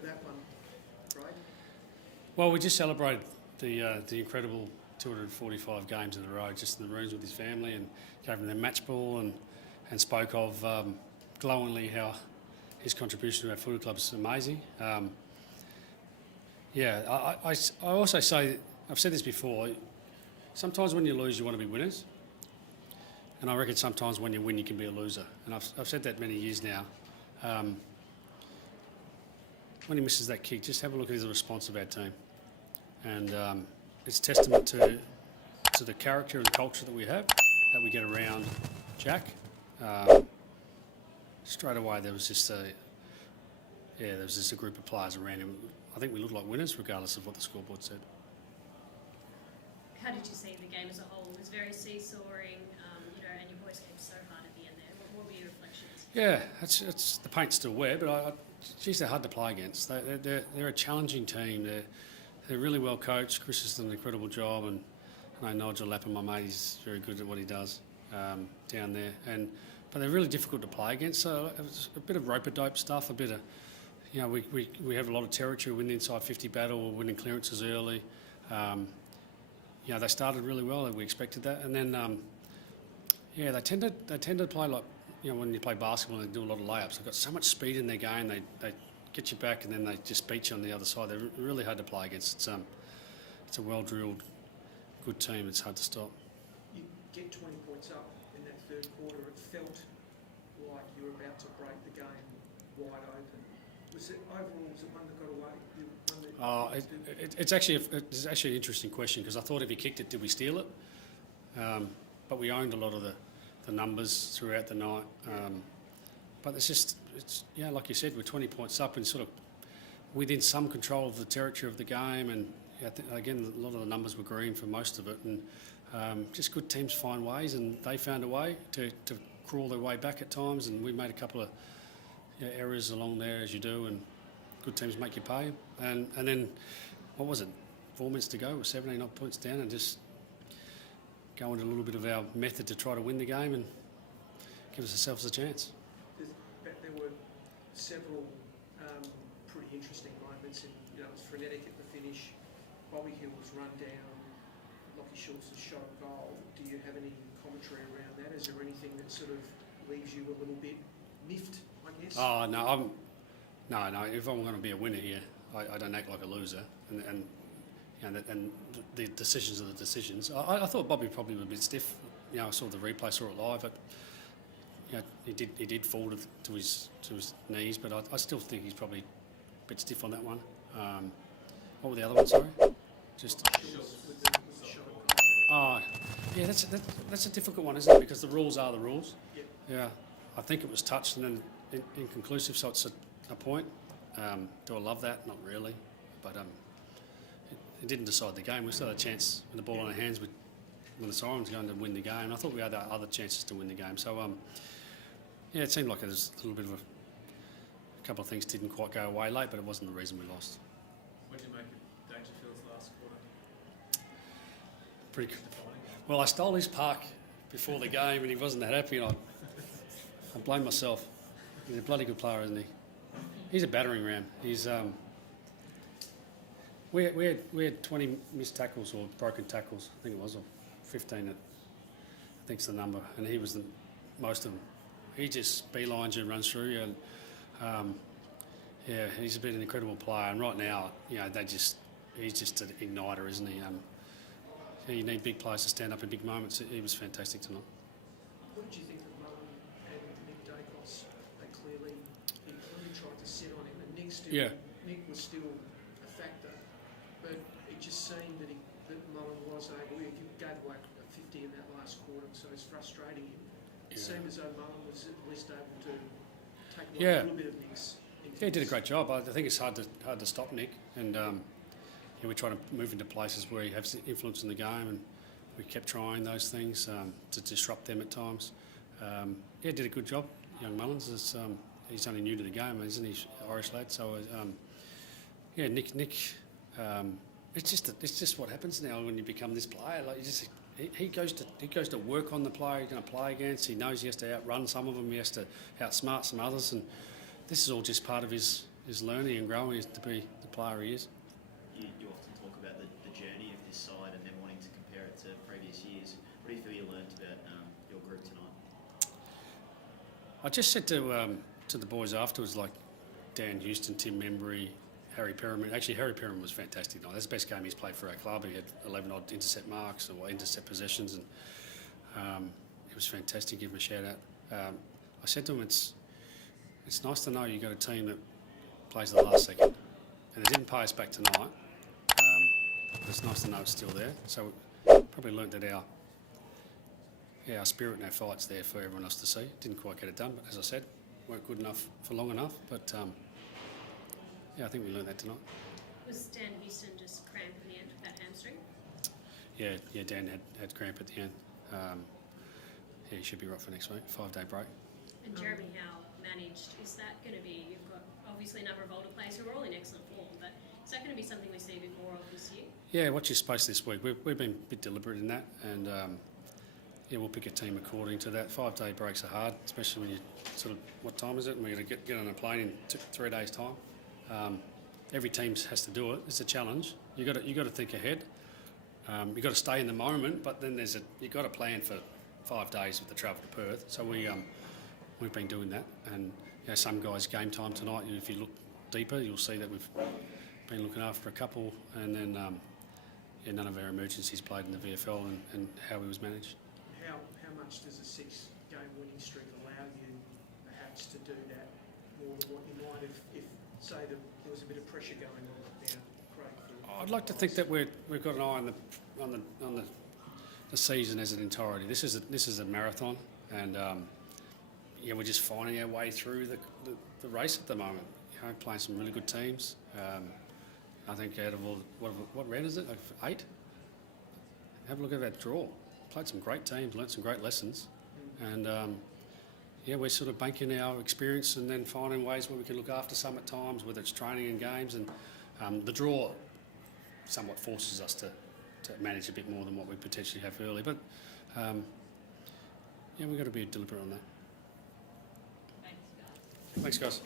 to that one, Craig? Well, we just celebrated the incredible 245 games in a row, just in the rooms with his family, and gave him their match ball and spoke of glowingly how his contribution to our footy club is amazing. I also say, I've said this before, sometimes when you lose you want to be winners, and I reckon sometimes when you win you can be a loser, and I've said that many years now. When he misses that kick, just have a look at the response of our team, and it's testament to the character and the culture that we have, that we get around Jack. Straight away there was just a group of players around him. I think we looked like winners regardless of what the scoreboard said. How did you see the game as a whole? It was very seesawing, and your boys came so hard at the end there. What were your reflections? Yeah, it's the paint's still wet, but geez, they're hard to play against. They're a challenging team. They're really well coached. Chris has done an incredible job, and I know Nigel Lappin, my mate, he's very good at what he does down there. But they're really difficult to play against. So it was a bit of rope-a-dope stuff, a bit of, we have a lot of territory. We win the inside 50 battle, we're winning clearances early. They started really well. We expected that, and then they tend to play like when you play basketball, they do a lot of layups. They've got so much speed in their game. They get you back, and then they just beat you on the other side. They're really hard to play against. It's a well-drilled, good team. It's hard to stop. You get 20 points up in that third quarter. It felt like you were about to break the game wide open. Was it one that got away? It's actually an interesting question, because I thought if he kicked it, did we steal it? But we owned a lot of the numbers throughout the night. But it's like you said, we're 20 points up and sort of within some control of the territory of the game. And again, a lot of the numbers were green for most of it. And just good teams find ways, and they found a way to crawl their way back at times. And we made a couple of errors along there, as you do, and good teams make you pay. And then, what was it, 4 minutes to go, we're 17 odd points down, and just go into a little bit of our method to try to win the game and give ourselves a chance. There were several pretty interesting moments, and it was frenetic at the finish. Bobby Hill's run down, Lockie Schultz's shot a goal. Do you have any commentary around that? Is there anything that sort of leaves you a little bit miffed, I guess? Oh, no, No. If I'm going to be a winner here, I don't act like a loser, and the decisions are the decisions. I thought Bobby probably was a bit stiff. I saw the replay, saw it live. But he did fall to his knees, but I still think he's probably a bit stiff on that one. What were the other ones? Sorry, that's a difficult one, isn't it? Because the rules are the rules. Yeah, I think it was touched and then inconclusive, so it's a point. Do I love that? Not really, but it didn't decide the game. We still had a chance with the ball in our hands when the siren's going to win the game. I thought we had other chances to win the game. So it seemed like there was a little bit of a couple of things didn't quite go away late, but it wasn't the reason we lost. What did you make of Dangerfield's last quarter? Pretty good. Well, I stole his park before the game, and he wasn't that happy, and I blame myself. He's a bloody good player, isn't he? He's a battering ram. He's we had 20 missed tackles or broken tackles, I think it was, or 15. I think's the number, and he was most of them. He just beelines you and runs through you, and he's been an incredible player. And right now, he's just an igniter, isn't he? You need big players to stand up in big moments. He was fantastic tonight. What did you think of Mullen and Nick Dacos? He clearly tried to sit on him, and Nick was still a factor, but it just seemed that Mullen was able. He gave away a 50 in that last quarter, so it's frustrating him. It seemed as though Mullen was at least able to take a little bit of Nick's. Yeah, he did a great job. I think it's hard to stop Nick, and we try to move into places where he has influence in the game, and we kept trying those things to disrupt them at times. Did a good job. Young Mullins he's only new to the game, isn't he? Irish lad. So Nick. It's just what happens now when you become this player. Like he goes to work on the player he's going to play against. He knows he has to outrun some of them. He has to outsmart some others, and this is all just part of his is learning and growing to be the player he is. You often talk about the journey of this side and then wanting to compare it to previous years. What do you feel you learned about your group tonight? I just said to the boys afterwards, like Dan Houston, Tim Membry, Harry Perriman. Actually, Harry Perriman was fantastic tonight. That's the best game he's played for our club. He had 11 odd intercept marks or intercept possessions, and it was fantastic. Give him a shout out. I said to him, it's nice to know you got a team that plays the last second, and they didn't pay us back tonight. But it's nice to know it's still there. So probably learnt that our spirit and our fight's there for everyone else to see. Didn't quite get it done, but as I said, weren't good enough for long enough. But I think we learned that tonight. Was Dan Houston just cramp in the end with that hamstring? Yeah, Dan had cramp at the end. He should be right for next week. 5-day break. And Jeremy Howe managed. Is that going to be? You've got obviously a number of older players who are all in excellent form, but is that going to be something we see a bit more of this year? Yeah, watch your space this week. We've been a bit deliberate in that, and we'll pick a team according to that. 5-day breaks are hard, especially when you sort of, what time is it? And we're going to get on a plane in 3 days' time. Every team has to do it. It's a challenge. You got to think ahead. You got to stay in the moment, but then you got to plan for 5 days with the travel to Perth. So we've been doing that, and some guys game time tonight. If you look deeper, you'll see that we've been looking after a couple, and then none of our emergencies played in the VFL and how he was managed. How much does a 6-game winning streak allow you perhaps to do that more than what you might if say that there was a bit of pressure going on down Craig? I'd like to think that we've got an eye on the season as an entirety. This is a marathon, and we're just finding our way through the race at the moment. Playing some really good teams. I think out of all, what round is it? 8? Have a look at that draw. Played some great teams, learnt some great lessons, and we're sort of banking our experience and then finding ways where we can look after some at times, whether it's training and games, and the draw somewhat forces us to manage a bit more than what we potentially have early. But we've got to be deliberate on that. Thanks, guys. Thanks, guys.